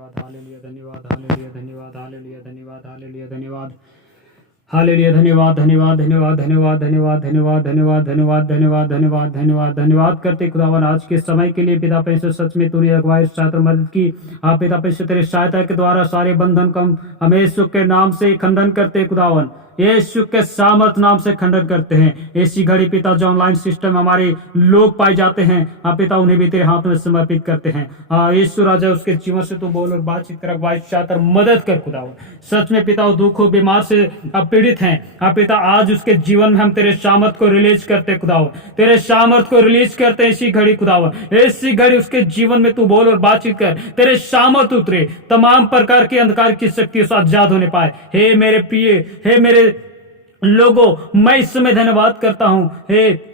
Hallelujah धन्यवाद hallelujah धन्यवाद hallelujah धन्यवाद हालेलुया धन्यवाद हालेलुया धन्यवाद धन्यवाद धन्यवाद धन्यवाद धन्यवाद धन्यवाद धन्यवाद धन्यवाद धन्यवाद धन्यवाद धन्यवाद धन्यवाद करते खुदावन आज के समय के लिए पिता परमेश्वर सच में तूने अगुवाई सहायता मदद की। आप पिता परमेश्वर तेरे सहायता के द्वारा सारे बंधन कम हम यीशु के नाम से खंडन करते खुदावन, यीशु के सामर्थ नाम से खंडन करते हैं। ऐसी घड़ी पिता जो ऑनलाइन सिस्टम हमारे लोग पाए जाते हैं, आप पिता उन्हें भी तेरे हाथ में समर्पित करते हैं। यीशु राजा उसके जीवन से तू बोल और बातचीत कर, अगुवाई चाहकर मदद कर खुदावन। सच में पिता दुखों बीमार से अब पीड़ित हैं, आप पिता आज उसके जीवन में हम तेरे सामर्थ को रिलीज करते खुदावन, तेरे सामर्थ को रिलीज करते इसी घड़ी खुदावन। ऐसी घड़ी उसके जीवन में तू बोल और बातचीत कर, तेरे सामर्थ उतरे, तमाम प्रकार के अंधकार की शक्ति से आजाद होने पाए। हे मेरे प्रिय, हे मेरे लोगों, मैं इस समय धन्यवाद करता हूं। हे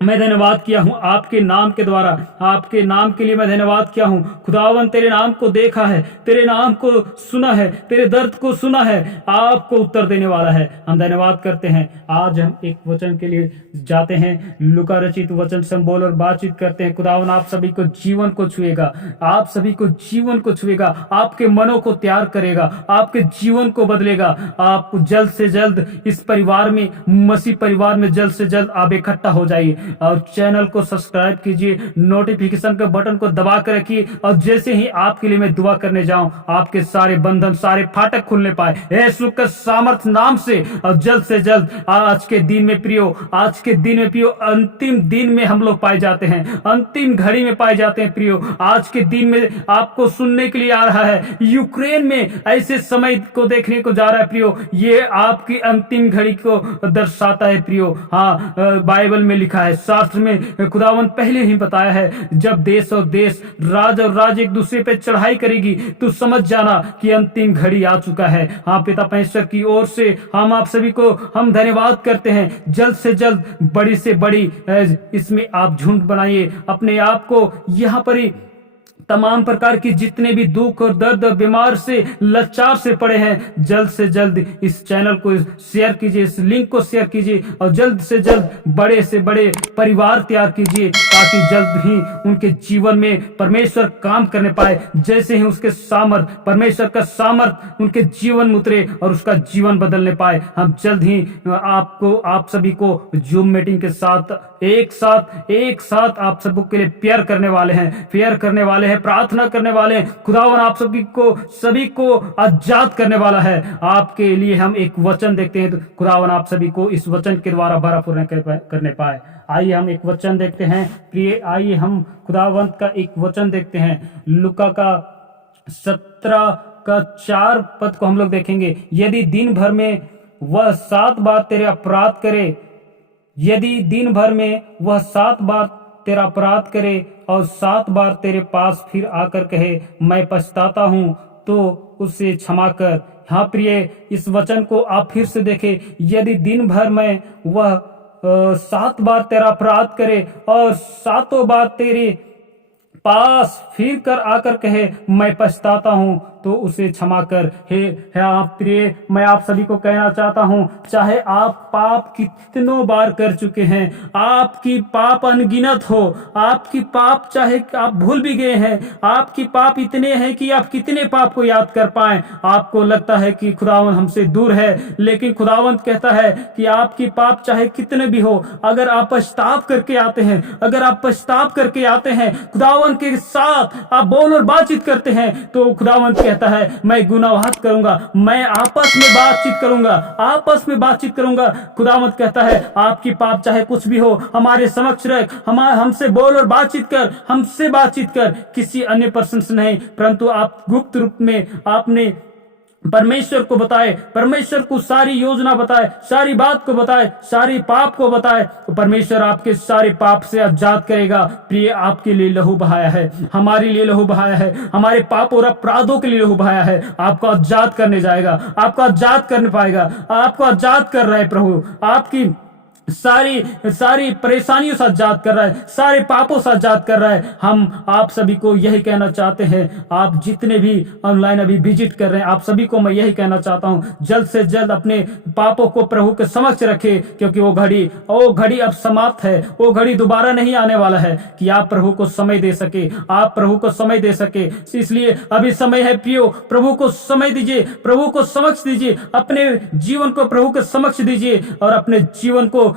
मैं धन्यवाद किया हूं आपके नाम के द्वारा, आपके नाम के लिए मैं धन्यवाद किया हूं खुदावन। तेरे नाम को देखा है, तेरे नाम को सुना है, तेरे दर्द को सुना है, आपको उत्तर देने वाला है। हम धन्यवाद करते हैं। आज हम एक वचन के लिए जाते हैं, लूका रचित वचन से हम बोल और बातचीत करते हैं। खुदावन आप सभी को जीवन को छुएगा, आप सभी को जीवन को छुएगा, आपके मनों को तैयार करेगा, आपके जीवन को बदलेगा। आप जल्द से जल्द इस परिवार में, मसीह परिवार में जल्द से जल्द आप इकट्ठा हो जाइए और चैनल को सब्सक्राइब कीजिए, नोटिफिकेशन के बटन को दबा कर रखिए और जैसे ही आपके लिए मैं दुआ करने जाऊं, आपके सारे बंधन, सारे फाटक खुलने पाए यीशु के सामर्थ नाम से। और जल्द से जल्द आज के दिन में प्रियो, आज के दिन में प्रियो, अंतिम दिन में हम लोग पाए जाते हैं, अंतिम घड़ी में पाए जाते हैं प्रियो। आज के दिन में आपको सुनने के लिए आ रहा है, यूक्रेन में ऐसे समय को देखने को जा रहा है प्रियो। ये आपकी अंतिम घड़ी को दर्शाता है प्रियो। हाँ, बाइबल में लिखा है, शास्त्र में खुदावन पहले ही बताया है, जब देश और देश, राज और राज एक दूसरे पे चढ़ाई करेगी तो समझ जाना कि अंतिम घड़ी आ चुका है। हाँ पिता परमेश्वर की ओर से हम आप सभी को हम धन्यवाद करते हैं। जल्द से जल्द बड़ी से बड़ी इसमें आप झुंड बनाइए अपने आप को। यहाँ पर ही तमाम प्रकार की जितने भी दुख और दर्द और बीमार से, लाचार से पड़े हैं, जल्द से जल्द इस चैनल को शेयर कीजिए, इस लिंक को शेयर कीजिए और जल्द से जल्द बड़े से बड़े परिवार तैयार कीजिए ताकि जल्द ही उनके जीवन में परमेश्वर काम करने पाए। जैसे ही उसके सामर्थ, परमेश्वर का सामर्थ उनके जीवन में उतरे और उसका जीवन बदलने पाए। हम जल्द ही आपको, आप सभी को जूम मीटिंग के साथ एक साथ आप सबको के लिए प्यार करने वाले हैं, प्रार्थना करने वाले हैं। खुदावन आप सभी को आजाद करने वाला है। आपके लिए हम एक वचन देखते हैं, तो खुदावन आप सभी को इस वचन के द्वारा भरा पूर्ण करने पाए। आइए हम एक वचन देखते हैं प्रिय, आइए हम खुदावंत का एक वचन देखते हैं। लूका का 17 का 4 पद को हम लोग देखेंगे। यदि दिन भर में वह 7 बार तेरे अपराध करे, यदि दिन भर में वह 7 बार तेरा अपराध करे और 7 बार तेरे पास फिर आकर कहे मैं पछताता हूं, तो उसे क्षमा कर। हाँ प्रिय, इस वचन को आप फिर से देखें। यदि दिन भर में वह 7 बार तेरा अपराध करे और 7 बार तेरे पास फिर कर आकर कहे मैं पछताता हूं, तो उसे क्षमा कर। हे आप प्रिय, मैं आप सभी को कहना चाहता हूं, चाहे आप पाप कितनों बार कर चुके हैं, आपकी पाप अनगिनत हो, आपकी पाप चाहे आप भूल भी गए हैं, आपकी पाप इतने हैं कि आप कितने पाप को याद कर पाए। आपको लगता है कि खुदावन हमसे दूर है, लेकिन खुदावंत कहता है कि आपकी पाप चाहे कितने भी हो, अगर आप पछताव करके आते हैं, अगर आप पछताव करके आते हैं, खुदावन के साथ आप बोल और बातचीत करते हैं, तो खुदावंत कहता है मैं गुनाहगार करूंगा, मैं आपस में बातचीत करूंगा। खुदावंत कहता है आपकी पाप चाहे कुछ भी हो, हमारे समक्ष रख, हमसे बोल और हमसे बातचीत कर, किसी अन्य पर्सन से नहीं, परंतु आप गुप्त रूप में आपने परमेश्वर को बताए, परमेश्वर को सारी योजना बताए, सारी बात को बताए, सारी पाप को बताए, तो परमेश्वर आपके सारे पाप से आजाद करेगा। प्रिय, आपके लिए लहू बहाया है, हमारे लिए लहू बहाया है, हमारे पाप और अपराधों के लिए लहू बहाया है। आपको आजाद करने जाएगा, आपको आजाद करने पाएगा, आपको आजाद कर रहा है प्रभु। आपकी सारी सारी परेशानियों से आजाद कर रहा है, सारे पापों से आजाद कर रहा है। हम आप सभी को यही कहना चाहते हैं, आप जितने भी ऑनलाइन अभी विजिट कर रहे हैं, आप सभी को मैं यही कहना चाहता हूं, जल्द से जल्द अपने पापों को प्रभु के समक्ष रखे, क्योंकि वो घड़ी अब समाप्त है। वो घड़ी दोबारा नहीं आने वाला है कि आप प्रभु को समय दे सके, आप प्रभु को समय दे सके। इसलिए अभी समय है प्रियो, प्रभु को समय दीजिए, प्रभु को समक्ष दीजिए, अपने जीवन को प्रभु के समक्ष दीजिए और अपने जीवन को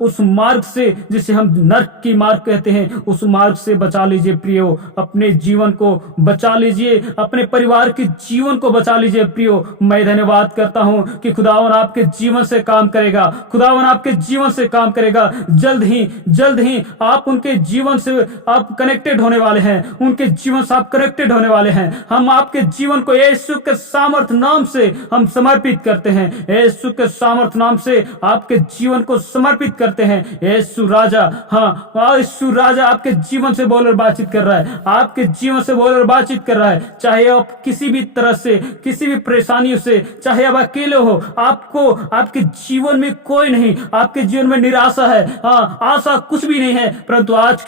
उस मार्ग से, जिसे हम नरक की मार्ग कहते हैं, उस मार्ग से बचा लीजिए प्रियो। अपने जीवन को बचा लीजिए, अपने परिवार के जीवन को बचा लीजिए प्रियो। मैं धन्यवाद करता हूं कि खुदावन आपके जीवन से काम करेगा, खुदावन आपके जीवन से काम करेगा। जल्द ही आप उनके जीवन से आप कनेक्टेड होने वाले हैं, उनके जीवन से आप कनेक्टेड होने वाले हैं। हम आपके जीवन को यीशु के सामर्थ नाम से हम समर्पित करते हैं, यीशु के सामर्थ नाम से आपके जीवन को समर्पित करते हैं। यीशु राजा, हाँ यीशु राजा आपके जीवन से बोल और बातचीत कर रहा है, आपके जीवन से बोल और बातचीत कर रहा है। चाहे आप किसी भी तरह से, किसी भी परेशानियों से, चाहे आप अकेले हो, आपको आपके जीवन में कोई नहीं, आपके जीवन में निराशा है, हाँ आशा कुछ भी नहीं है, परंतु आज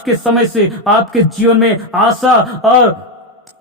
के समय से आपके जीवन में आशा और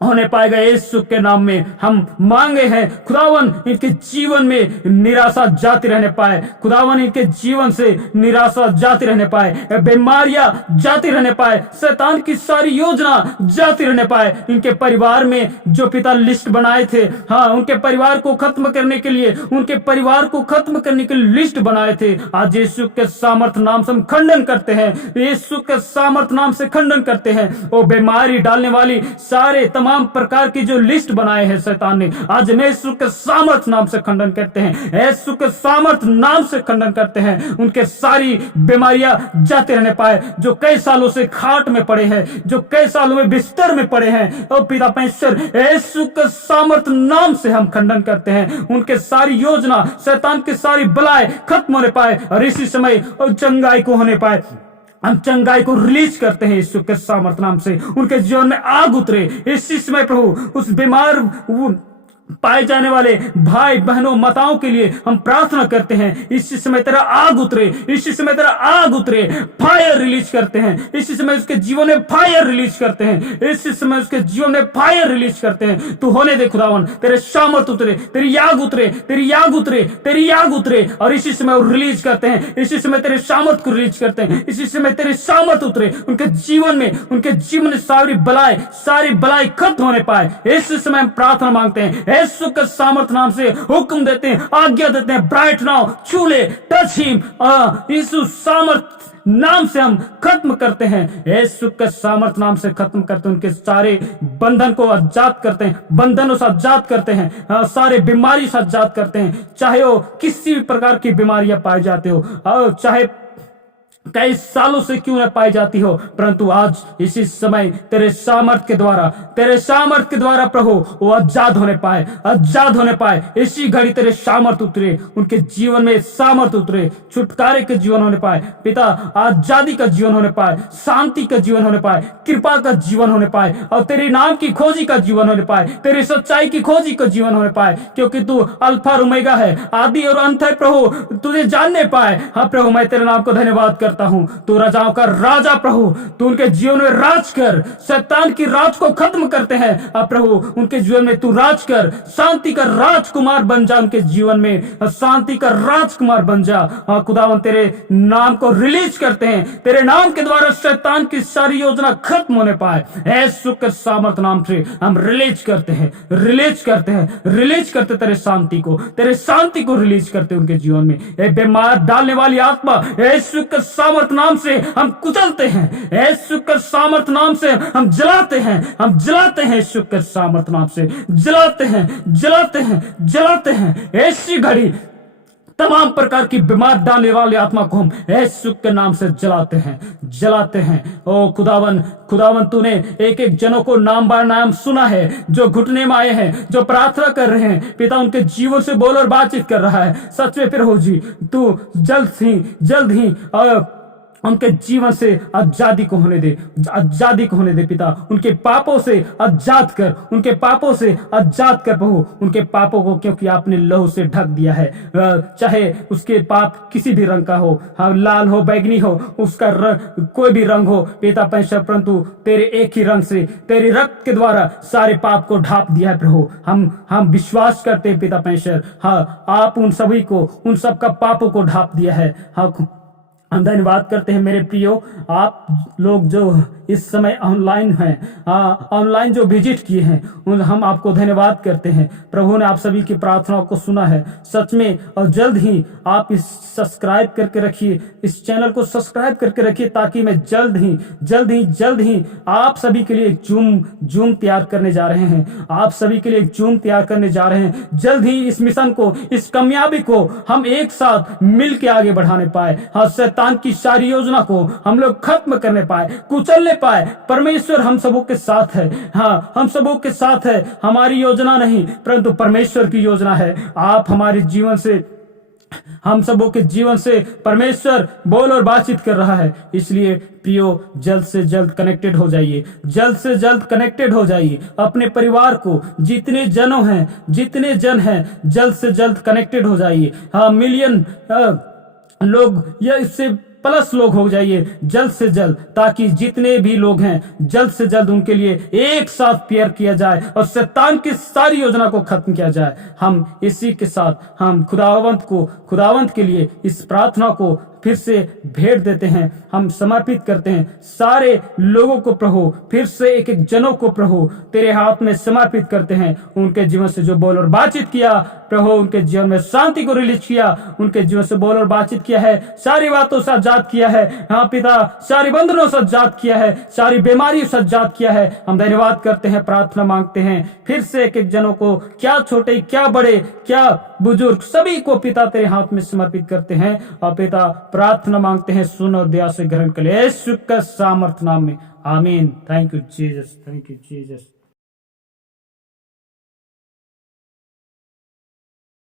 होने पाएगा। यीशु के नाम में हम मांगे हैं, खुदावन इनके जीवन में निराशा जाती रहने पाए, खुदावन इनके जीवन से निराशा जाती रहने पाए, बीमारियां जाती रहने पाए, शैतान की सारी योजना जाती रहने पाए। इनके परिवार में जो पिता लिस्ट बनाए थे, हाँ उनके परिवार को खत्म करने के लिए, उनके परिवार को खत्म करने के लिए लिस्ट बनाए थे, आज यीशु के सामर्थ नाम से हम खंडन करते हैं, यीशु के सामर्थ नाम से खंडन करते हैं। वो बीमारी डालने वाली सारे तमाम प्रकार की जो लिस्ट बनाए हैं शैतान ने, आज हम यीशु के सामर्थ नाम से खंडन करते हैं, यीशु के सामर्थ नाम से खंडन करते हैं। उनके सारी बीमारियां जाते रहने पाए, जो कई सालों से खाट में पड़े हैं, जो कई सालों में बिस्तर में पड़े हैं, और पिता परमेश्वर यीशु के सामर्थ नाम से हम खंडन करते हैं। उनके सारी योजना, शैतान की सारी बलाएं खत्म होने पाए और इसी समय चंगाई को होने पाए। हम चंगाई को रिलीज करते हैं यीशु के सामर्थ नाम से। उनके जीवन में आग उतरे इसी समय प्रभु, उस बीमार पाए जाने वाले भाई बहनों माताओं के लिए हम प्रार्थना करते हैं, इसी समय तेरा आग उतरे, इसी समय तेरा आग उतरे, फायर रिलीज करते हैं, इसी समय उसके जीवन में फायर रिलीज करते हैं, इसी समय उसके जीवन में फायर रिलीज करते हैं। तू होने दे खुदावन, तेरे सामर्थ उतरे, तेरी आग उतरे, तेरी आग उतरे, तेरी आग उतरे, और इसी समय वो रिलीज करते हैं, इसी समय तेरे सामर्थ को रिलीज करते हैं, इसी समय तेरे सामर्थ उतरे उनके जीवन में, उनके जीवन में सारी बलाई खत्म होने पाए। इसी समय हम प्रार्थना मांगते हैं, यीशु के सामर्थ नाम से हुक्म देते हैं, आज्ञा देते हैं, ब्राइट नाउ छू ले, टच हिम। यीशु सामर्थ नाम से हम खत्म करते हैं, यीशु के सामर्थ नाम से खत्म करते हैं। उनके सारे बंधन को आजाद करते हैं, बंधनों से आजाद करते हैं, सारे बीमारी से आजाद करते हैं, चाहे वो किसी भी प्रकार की बीमारियां पाई जाती हो, चाहे कई सालों से क्यों न पाई जाती हो, परंतु आज इसी समय तेरे सामर्थ के द्वारा प्रभु वो आजाद होने पाए। इसी घड़ी तेरे सामर्थ उतरे, उनके जीवन में सामर्थ उतरे, छुटकारे के जीवन होने पाए पिता, आजादी का जीवन होने पाए, शांति का जीवन होने पाए, कृपा का जीवन होने पाए, और तेरे नाम की खोजी का जीवन होने पाए, तेरी सच्चाई की खोजी का जीवन होने पाए, क्योंकि तू अल्फा और ओमेगा है, आदि और अंत है प्रभु, तुझे जानने पाए। हाँ प्रभु, मैं तेरे नाम को धन्यवाद करता हूं, तू राजाओं का राजा प्रभु, तू उनके जीवन में राज कर, शैतान की राज को खत्म करते हैं। अब प्रभु उनके जीवन में तू राज कर, शांति का राजकुमार बन जा, उनके जीवन में शांति का राजकुमार बन जा। हाँ खुदावन, तेरे नाम को रिलीज करते हैं, तेरे नाम के द्वारा शैतान की सारी योजना खत्म होने पाए। यीशु के सामर्थ नाम से हम रिलीज करते तेरे शांति को रिलीज करते उनके जीवन में। बीमार डालने वाली आत्मा यीशु के सामर्थ नाम से हम कुचलते हैं, यीशु के सामर्थ नाम से हम जलाते हैं, यीशु के सामर्थ नाम से जलाते हैं। ऐसी घड़ी तमाम प्रकार की बीमार डालने वाली आत्मा को हम यीशु के नाम से जलाते हैं। ओ खुदावन तूने एक एक जनों को नाम बार नाम सुना है, जो घुटने में आए हैं, जो प्रार्थना कर रहे हैं पिता, उनके जीवन से बोल और बातचीत कर रहा है। सच में प्रभु जी, तू जल्द ही उनके जीवन से आजादी को होने दे, आजादी को होने दे पिता। उनके पापों से आजाद कर, उनके पापों से आजाद कर प्रभु, उनके पापों को, क्योंकि आपने लहू से ढक दिया है। चाहे उसके पाप किसी भी रंग का हो, हाँ, लाल हो, बैगनी हो, उसका कोई भी रंग हो पिता परमेश्वर, परंतु तेरे एक ही रंग से, तेरे रक्त के द्वारा सारे पाप को ढाप दिया है प्रभु। हम विश्वास करते हैं पिता परमेश्वर, हाँ, आप उन सभी को, उन सबका पापों को ढाप दिया है। हाँ, हम धन्यवाद करते हैं मेरे प्रियो, आप लोग जो इस समय ऑनलाइन हैं, ऑनलाइन जो विजिट किए हैं, हम आपको धन्यवाद करते हैं। प्रभु ने आप सभी की प्रार्थनाओं को सुना है सच में, और जल्द ही आप इस सब्सक्राइब करके रखिए, इस चैनल को सब्सक्राइब करके रखिए, ताकि मैं जल्द ही आप सभी के लिए एक जूम तैयार करने जा रहे हैं, आप सभी के लिए एक जूम तैयार करने जा रहे हैं। जल्द ही इस मिशन को, इस कामयाबी को हम एक साथ मिल के आगे बढ़ाने पाए। हाँ, शैतान की सारी योजना को हम लोग खत्म करने पाए, कुचलने पाए। परमेश्वर हम सबों के साथ है, हाँ, हम सबों के साथ है। हमारी योजना नहीं, परंतु परमेश्वर की योजना है। आप हमारे जीवन से, हम सबों के जीवन से परमेश्वर बोल और बातचीत कर रहा है। इसलिए प्रियो, जल्द से जल्द कनेक्टेड हो जाइए, जल्द से जल्द कनेक्टेड हो जाइए। अपने परिवार को, जितने जनों हैं, जितने जन हैं, जल्द से जल्द कनेक्टेड हो जाइए। हाँ, मिलियन लोग या इससे प्लस लोग हो जाइए जल्द से जल्द, ताकि जितने भी लोग हैं जल्द से जल्द उनके लिए एक साथ प्रेयर किया जाए और शैतान की सारी योजना को खत्म किया जाए। हम इसी के साथ हम खुदावंत के लिए इस प्रार्थना को फिर से भेंट देते हैं, हम समर्पित करते हैं सारे लोगों को प्रभु, फिर से एक एक जनों को प्रभु तेरे हाथ में समर्पित करते हैं। उनके जीवन से जो बोल और बातचीत किया प्रभु, उनके जीवन में शांति को रिलीज किया, उनके जीवन से बोल और बातचीत किया है, सारी बातों से आजाद किया है। हाँ पिता, सारी बंधनों से आजाद किया है, सारी बीमारियों से आजाद किया है। हम धन्यवाद करते हैं, प्रार्थना मांगते हैं फिर से एक एक जनों को, क्या छोटे, क्या बड़े, क्या बुजुर्ग, सभी को पिता तेरे हाथ में समर्पित करते हैं। और पिता प्रार्थना मांगते हैं, सुन और दया से ग्रहण कर ले, यीशु के सामर्थ नाम में, आमीन। Thank you Jesus, thank you Jesus.